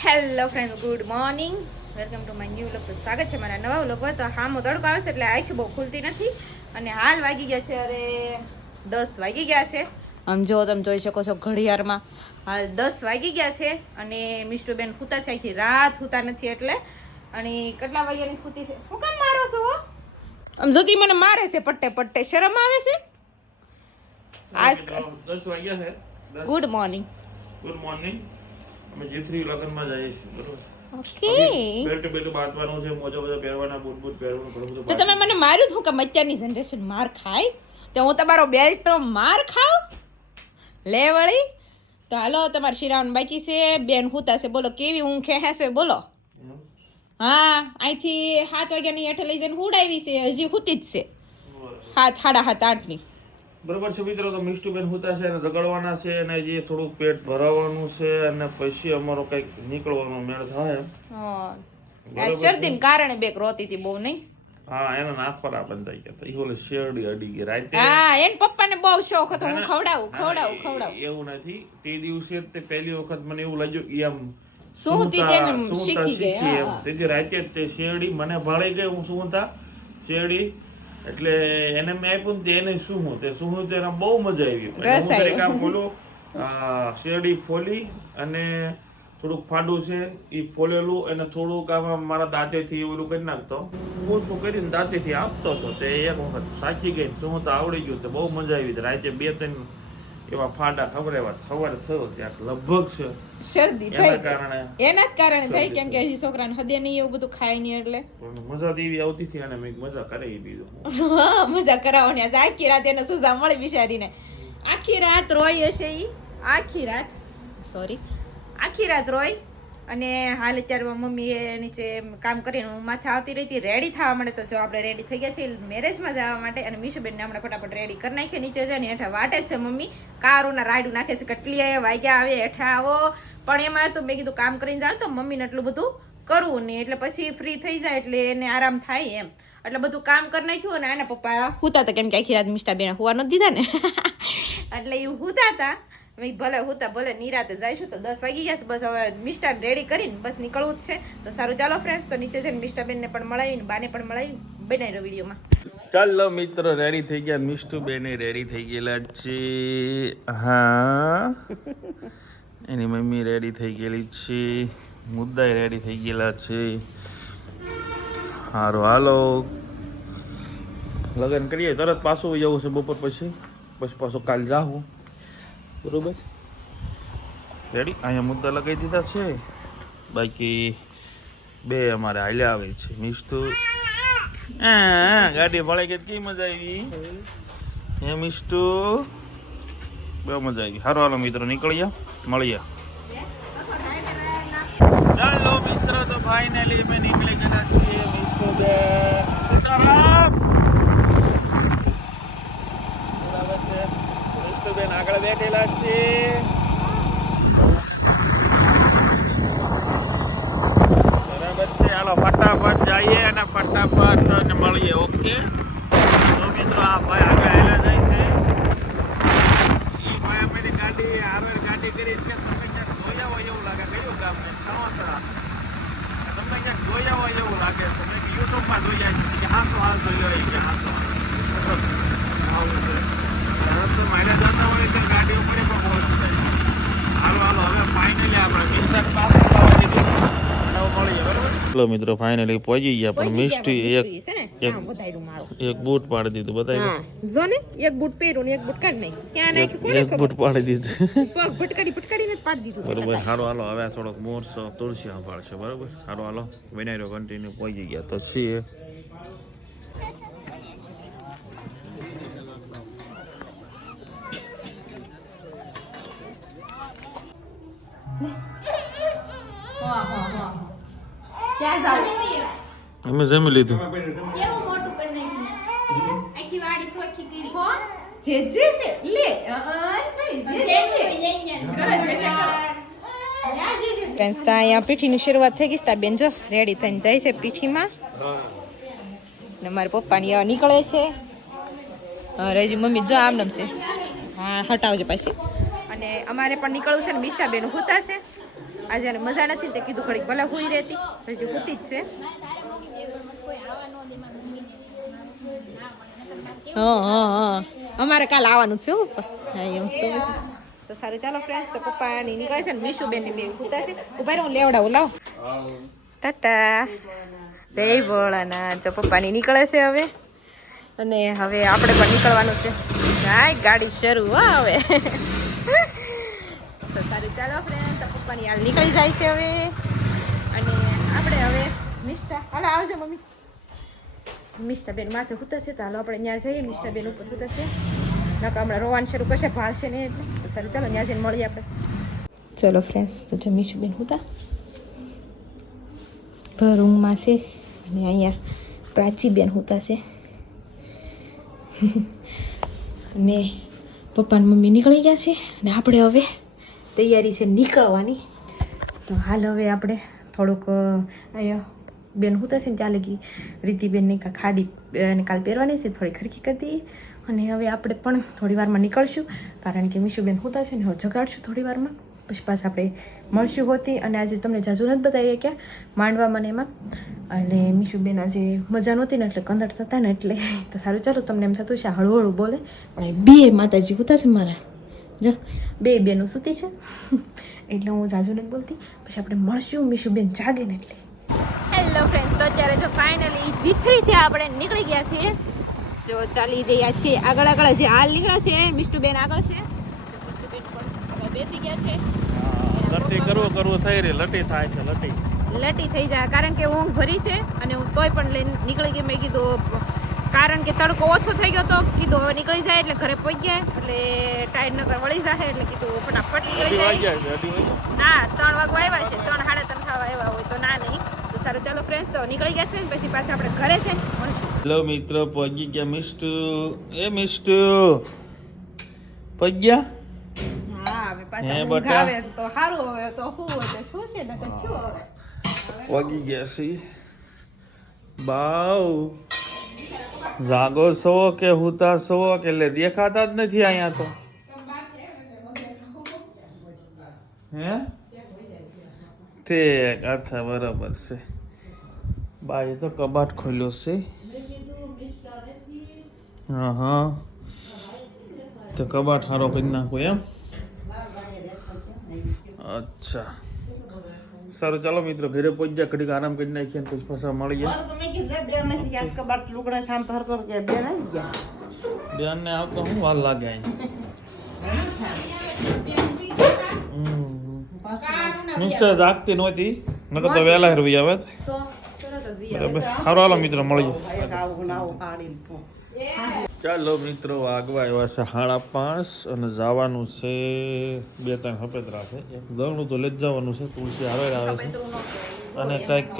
Hello friend, good morning. Welcome to my new vlog. તો સ્વાગત છે મારા નવા વ્લોગ પર. તો હામો તડકો આવે છે એટલે આંખ બહુ ખુલતી નથી અને હાલ વાગી ગયા છે, અરે 10 વાગી ગયા છે. આમ જો તમે જોઈ શકો છો ઘડિયાળમાં હાલ 10 વાગી ગયા છે અને મિસ્ટરબેન સૂતા છે, આખી રાત સૂતા નથી એટલે. અને કેટલા વાગ્યાની સૂતી છે? હું કામ મારો છો? આમ જોતી મને મારે છે પટ્ટે પટ્ટે. શરમ આવે છે? આજ 10 વાગ્યા છે. Good morning. Good morning. અમે G3 લગનમાં જઈએ છીએ, બરોબર? ઓકે. બેલ્ટ બાંધવાનું છે, મોજા પહેરવાના, બૂટ પહેરવાનું, ઘણું બધું. તો તમે મને માર્યું હતું કે અત્યારની જનરેશન માર ખાય, તો હું તમારો બેલ્ટ માર ખાવ લે વળી. તો હાલો, તમારે શિરાવન બાકી છે, બેન હુતા છે. બોલો કેવી ઊંઘ ખેહે છે? બોલો. હા, અહીંથી 7 વાગ્યાની હેઠે લઈ જઈને હુડાવી છે, હજી હુતી જ છે. 7, 7:30, 8ની. બરોબર છે મિત્રો. તો મિષ્ટુબેન હુતા છે અને જગાડવાના છે અને જે થોડું પેટ ભરાવાનું છે અને પછી અમારો કંઈક નીકળવાનો મેળ થાય. હા, શરદીને કારણે બેક રોતી હતી બહુ, નહીં? હા, એના નાક પર બંધાઈ ગયા હતા. ઓલે શેરડી અડી ગઈ રાતે. હા, એને પપ્પાને બહુ શોખ હતો, હું ખવડાવું. એવું નથી. તે દિવસે તે પહેલી વખત મને એવું લાગ્યું કે આમ શું હતી તેને શીખી ગઈ. એમ તેથી રાતે તે શેરડી મને ભાળી ગઈ. હું શું હતા શેરડી એટલે એને મેં આપ્યું ને એને શું તે તેને બહુ મજા આવી. કામ બોલું શેરડી ફોલી અને થોડુંક ફાડું છે એ ફોલેલું અને થોડુંક આમાં મારા દાંતેથી એવું કરી નાખતો. હું શું કરીને દાંતેથી આપતો હતો. તે એક વખત સાચી ગઈ. શું તો આવડી ગયું. તે બહુ મજા આવી. રાતે 2-3 એવા ફાડા ખબર સવારે થયો ત્યાં લગભગ છે શરદી એના કારણે થઈ. કેમ કે હજી છોકરાને હદે નહીં એવું બધું ખાય નહીં એટલે મજા દેવી આવતી હતી અને મેં મજા કરાવી દીધું. મજા કરાવવાની. આજે આખી રાત એને સુઝા મળી બિચારીને. આખી રાત રોય હશે ઈ. આખી રાત રોય. અને હાલ અત્યારે મમ્મી એ નીચે કામ કરીને હું માથે આવતી રહી હતી, રેડી થવા માટે. તો જો આપણે રેડી થઈ ગયા છીએ મેરેજમાં જવા માટે. અને મીશુબેનને હમણાં ફટાફટ રેડી કરી નાખીએ. નીચે જઈને હેઠા વાટે છે મમ્મી, કારોના રાયડું નાખે છે. કેટલી વાગ્યા આવે હેઠા આવો. પણ એમાં તો મેં કીધું કામ કરીને જાવ તો મમ્મીને એટલું બધું કરવું નહીં, એટલે પછી ફ્રી થઈ જાય એટલે એને આરામ થાય એમ. એટલે બધું કામ કરી નાખ્યું. અને આના પપ્પા હુતા હતા, કેમ કે આખી રાત મિષ્ટાબેન હુવા નથી દીધા ને એટલે એ હુતા હતા. ભલે હુતા ભલે નિરાતે જઈશું. તો 10 વાગી ગયા છે. બસ હવે મિષ્ટાને રેડી કરીને બસ નીકળવું જ છે. તો સારું, ચાલો ફ્રેન્ડ્સ, તો નીચે જઈને મિષ્ટાબેનને પણ મળાવીને બાને પણ મળાવીને બનાવી રહ્યો વિડીયોમાં. ચાલો મિત્રો, રેડી થઈ ગયા. મિષ્ટુબેન રેડી થઈ ગયેલા છે. હા, એની મમ્મી રેડી થઈ ગયેલી છે. મુદ્દાય રેડી થઈ ગયેલા છે. સારું, હાલો લગન કરીએ. તરત પાછું જવું છે બપોર પછી પાછું કાલ જાઉં. બરોબર, રેડી. અહીંયા મુદ્દા લગાવી દીધા છે. બાકી 2 અમારે હાલ્યા આવે છે. મિષ્ટુ ગાડી ભળાઈ ગઈ. કેવી મજા આવી હે મિષ્ટુ? બહુ મજા આવી. સારું, હાલો મિત્રો નીકળ્યા, મળીએ. ચાલો મિત્રો, તો ફાઇનલી અમે નીકળી ગયા છીએ. મિષ્ટુબેન આગળ બેઠેલા છે. બરાબર છે. હાલો ફટાફટ જઈએ અને ફટાફટ મળીએ. ઓકે તો મિત્રો, આ ભાઈ આગળ આવેલા જાય છે. એ ભાઈ અમારી ગાડી કરી એટલે તમને ક્યાંક જોયા હોય એવું લાગે. કયું ગામ છે? સવાસરા. તમને ક્યાંક જોયા હોય એવું લાગે છે. મેં યુટ્યુબમાં જોયા કે હાસો જોયો કે હાસો આવું છે. રસ્તો માર્યા જતા હોય તો ગાડી ઉપર પણ પહોંચી જાય. હાલો હવે ફાઇનલી આપણે મિસ્ટર પાસે મળીએ. બરાબર. ચલો મિત્રો, ફાઇનલી પહોંચી ગયા. પણ મિસ્ટી એક બૂટ પાડી દીધું. બતાવી જો ને, એક બૂટ પહેર્યું ને એક બૂટ કાઢી નાખ્યું. ક્યાં નાખ્યું? એક બૂટ પાડી દીધું. પગ ભટકાડીને પાડી દીધું. બરોબર. સારું, હાલો હવે થોડોક મોરસો તુલસી સંભાળશે. બરોબર. સારું, હાલો બનાવી કન્ટિન્યુ પહોંચી ગયા તો છીએ. અમે જમી લીધું. અહીંયા પીઠીની શરૂઆત થઈ ગઈ. બેન જો રેડી થઈને જાય છે પીઠીમાં. ને મારા પપ્પાની નીકળે છે. રેજી મમ્મી જો આમ નમ છે. હા, હટાવજો પાછી. અને અમારે પણ નીકળવું છે ને. મિષ્ટાબેન હોતા છે આજે એને મજા નથી તે કીધું ઘડીક ભલે હુઈ રહેતી તો હજી હુતી જ છે. હા અમારે કાલ આવવાનું છે ઉપર. હા એમ તો સારું ચાલો ફ્રેન્ડ્સ તો પપ્પાની નીકળે છે ને મીશુબેનની બે હુતા છે. ઉભા રહો હું લેવડાવું લાવ. ટાટા જય ભોળાનાથ. તો પપ્પાની નીકળે છે હવે અને હવે આપણે પણ નીકળવાનું છે. હાય ગાડી શરૂ હવે. તો સારું ચાલો ફ્રેન્ડ તો પપ્પાની હાલ નીકળી જાય છે હવે અને આપણે હવે મિષ્ટા હાલો આવજો મમ્મી. મિષ્ટાબેન માથે હુતા છે તો હાલો આપણે ત્યાં જઈએ. મિષ્ટાબેન ઉપર હુતા છે નકા હમણાં રોવાનું શરૂ કરશે ભાળશે ને એટલે. તો સારું ચાલો ત્યાં જઈને મળીએ આપણે. ચલો ફ્રેન્ડ્સ તો જો મીશુબેન હુતા રૂમમાં છે અને અહીંયા પ્રાચીબેન હુતા છે ને પપ્પા ને મમ્મી નીકળી ગયા છે અને આપણે હવે તૈયારી છે નીકળવાની. તો હાલ હવે આપણે થોડુંક અહીંયા બેન હુતા છે ને ત્યાં લગી રીતિબેનની ખાડી અને કાલ પહેરવાની છે થોડી ખરખી કરી દઈએ અને હવે આપણે પણ થોડી વારમાં નીકળશું કારણ કે મીશુબેન હુતા છે ને હવે જગાડશું થોડી વારમાં પછી પાછા આપણે મળશું હોતી. અને આજે તમને જાજુ નથી બતાવીએ ક્યાં માંડવામાં ને એમાં અને મીશુબેન આજે મજા નહોતી ને એટલે કંદડ થતા ને એટલે તો સારું ચાલો તમને એમ થતું છે હળવું હળવું બોલે પણ બે માતાજી હુતા છે મારા જો બે બેનું સૂતી છે એટલે હું જાજુ નથી બોલતી. પછી આપણે મળશું મીશુબેન જાગે ને એટલે. હેલો ફ્રેન્ડ્સ તો અત્યારે જો ફાઇનલી જીથરીથી આપણે નીકળી ગયા છીએ. જો ચાલી રહ્યા છીએ આગળ આગળ જે હાલ નીકળ્યા છે મીશુબેન આગળ છે મીશુબેન પણ બેસી ગયા છે. લટી કરવું થઈ રહી લટી થાય છે લટી થઈ જાય કારણ કે ઊંઘ ભરી છે અને હું તોય પણ લઈને નીકળી ગઈ. મેં કીધું કારણ કે તડકો ઓછો થઈ ગયો તો કીધું હવે નીકળી જાય એટલે ઘરે પહોંચી ગયા એટલે ટાઈડ નગર વળી જાય એટલે કીધું ફટાફટ નીકળી જાય. ના 3 વાગવા આવ્યા છે 3 સાડા 3 થવા આવ્યા હોય તો ના નહીં. તો સારું ચાલો ફ્રેન્ડ્સ તો નીકળી ગયા છે પછી પાછા આપણે ઘરે છે મળશું. હેલો મિત્રો પહોંચી ગયા મિસ્ટુ પહોંચી ગયા. પાછા આવે તો સારું હવે તો શું હોય શું છે ને શું હવે વાગી ગયા છે બાવ જાગો છો કે હુતા છો કે એટલે દેખાતા જ નથી અહીંયા તો હે ઠીક અચ્છા બરાબર છે. બાએ તો કબાટ ખોલ્યો છે. હા તો કબાટ સારો કરી નાખો એમ. અચ્છા સારું ચાલો મિત્રો ઘરે પહોંચી જાય ઘડીક આરામ કરી નાખીએ પછી પાછા મળીએ. બેન ને આવતો શું વાર લાગે મિસ્ટર જાગતી નહોતી નકર તો વહેલા હરવી આવે બરાબર. સારું હાલો મિત્રો મળીએ. ચાલો મિત્રો આગવા આવ્યા છે 5:30 અને જવાનું છે 2-3 સફેદરા છે. એક દળનું તો લઈ જ જવાનું છે. તુલસી આવે છે અને કંઈક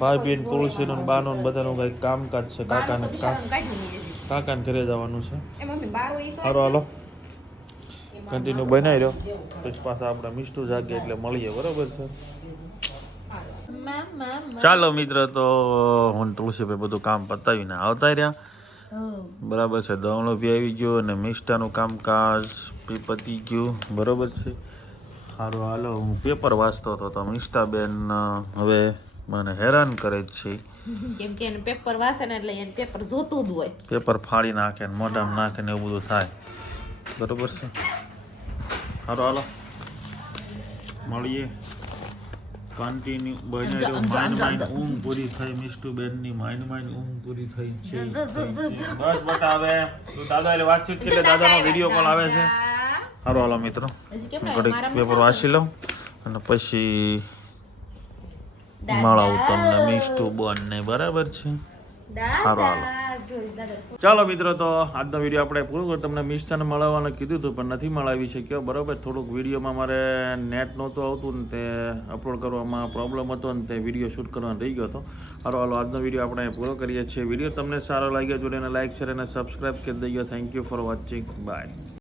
ભાઈ બેન તુલસીનું બાનું બધાનું કંઈક કામકાજ છે. કાકાને ઘરે જવાનું છે. સારું હાલો કન્ટિન્યુ બનાવી રહ્યો પછી પાછા આપણે મિસ્ટુ જાગે એટલે મળીએ બરાબર છે. ચાલો મિત્ર તો હું તુલસીભાઈ બધું કામ પતાવીને આવતા રહ્યા બરાબર છે. દવણો બી આવી ગયો અને મિષ્ટાનું કામકાજ બી પતી ગયું બરાબર છે. સારું હાલો હું પેપર વાંચતો હતો તો મિષ્ટાબેન હવે મને હેરાન કરે જ છે કેમ કે એને પેપર વાંચે ને એટલે એને પેપર જોતું જ હોય. પેપર ફાડી નાખે ને મોઢામાં નાખે ને એવું બધું થાય બરાબર છે. સારું હાલો મળીએ કન્ટિન્યુ બન્યા માઇન્ડ ઊંઘ પૂરી થઈ. મિષ્ટુબેનની માઇન્ડ ઊંઘ પૂરી થઈ છે. બસ બતાવે તું દાદા એટલે વાતચીત કે દાદાનો વિડીયો કોલ આવે છે. સારું હાલો મિત્રો ઘડીક પેપર વાંચી લઉં અને પછી મળાવું તમને મિષ્ટુ બોન ને બરાબર છે. સારું હાલો ચાલો મિત્રો તો આજનો વિડીયો આપણે પૂરો કર્યો. તમને મિષ્ટાને મળવાનું કીધું હતું પણ નથી મળાવી શક્યો બરાબર. થોડુંક વિડીયોમાં મારે નેટ નહોતું આવતું ને તે અપલોડ કરવામાં પ્રોબ્લેમ હતો ને તે વિડીયો શૂટ કરવાનો રહી ગયો હતો. સારું હાલો આજનો વિડીયો આપણે પૂરો કરીએ છીએ. વિડીયો તમને સારો લાગ્યો જોડે લાઈક શેર અને સબસ્ક્રાઈબ કરી દઈએ. Thank you for watching bye.